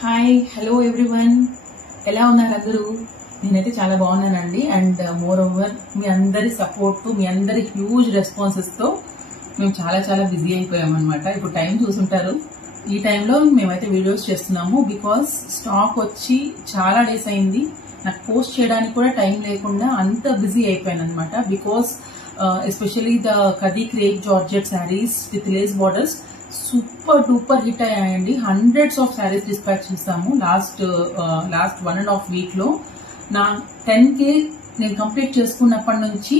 Hi hello everyone, ఎలా ఉన్నారు అందరూ? నేనైతే చాలా బాగున్నానండి. అండ్ మోర్ ఓవర్ మీ అందరి సపోర్ట్ తో, మీ అందరి హ్యూజ్ రెస్పాన్సెస్ తో మేము చాలా చాలా బిజీ అయిపోయాం అనమాట. ఇప్పుడు టైం చూసుంటారు, ఈ టైంలో మేమైతే వీడియోస్ చేస్తున్నాము. బికాస్ స్టాక్ వచ్చి చాలా డేస్ అయింది, నాకు పోస్ట్ చేయడానికి కూడా టైం లేకుండా అంత బిజీ అయిపోయాను అనమాట. Because especially the khadi crepe georgette saris with lace borders super duper hit అయ్యాయండి. హండ్రెడ్స్ ఆఫ్ శారీస్ డిస్పాచ్ చేస్తాము లాస్ట్ 1.5 week లో. నా 10K నేను కంప్లీట్ చేసుకున్నప్పటి నుంచి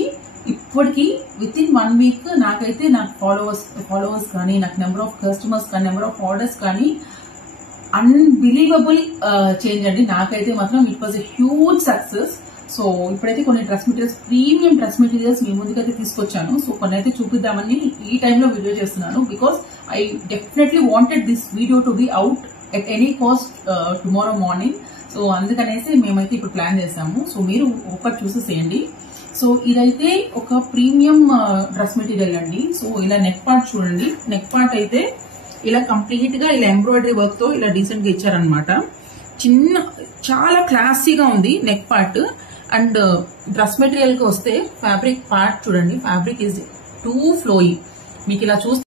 ఇప్పటికి విత్ ఇన్ 1 week నాకైతే నాకు ఫాలోవర్స్ కానీ, నాకు నెంబర్ ఆఫ్ కస్టమర్స్ కానీ, నెంబర్ ఆఫ్ ఆర్డర్స్ కానీ అన్బిలీవబుల్ చేంజ్ అండి. నాకైతే మాత్రం it was a huge success. So ఇప్పుడైతే కొన్ని dress materials, premium dress materials మీ ముందుకైతే తీసుకొచ్చాను. సో కొన్ని అయితే చూపిద్దామని ఈ టైంలో వీడియో చేస్తున్నాను. Because I definitely wanted this video to be out at any cost tomorrow morning. So అందుకనేసి మేమైతే ఇప్పుడు ప్లాన్ చేసాము. సో మీరు ఒకటి చూసేసేయండి. సో ఇదైతే ఒక ప్రీమియం డ్రెస్ మెటీరియల్ అండి. సో ఇలా నెక్ పార్ట్ చూడండి. నెక్ పార్ట్ అయితే ఇలా కంప్లీట్ గా ఇలా ఎంబ్రాయిడరీ వర్క్ తో ఇలా డీసెంట్ గా ఇచ్చారనమాట. చాలా క్లాసీగా ఉంది neck part. And dress material కి వస్తే ఫ్యాబ్రిక్ పార్ట్ చూడండి. Fabric is two flowing. మీకు ఇలా చూస్తే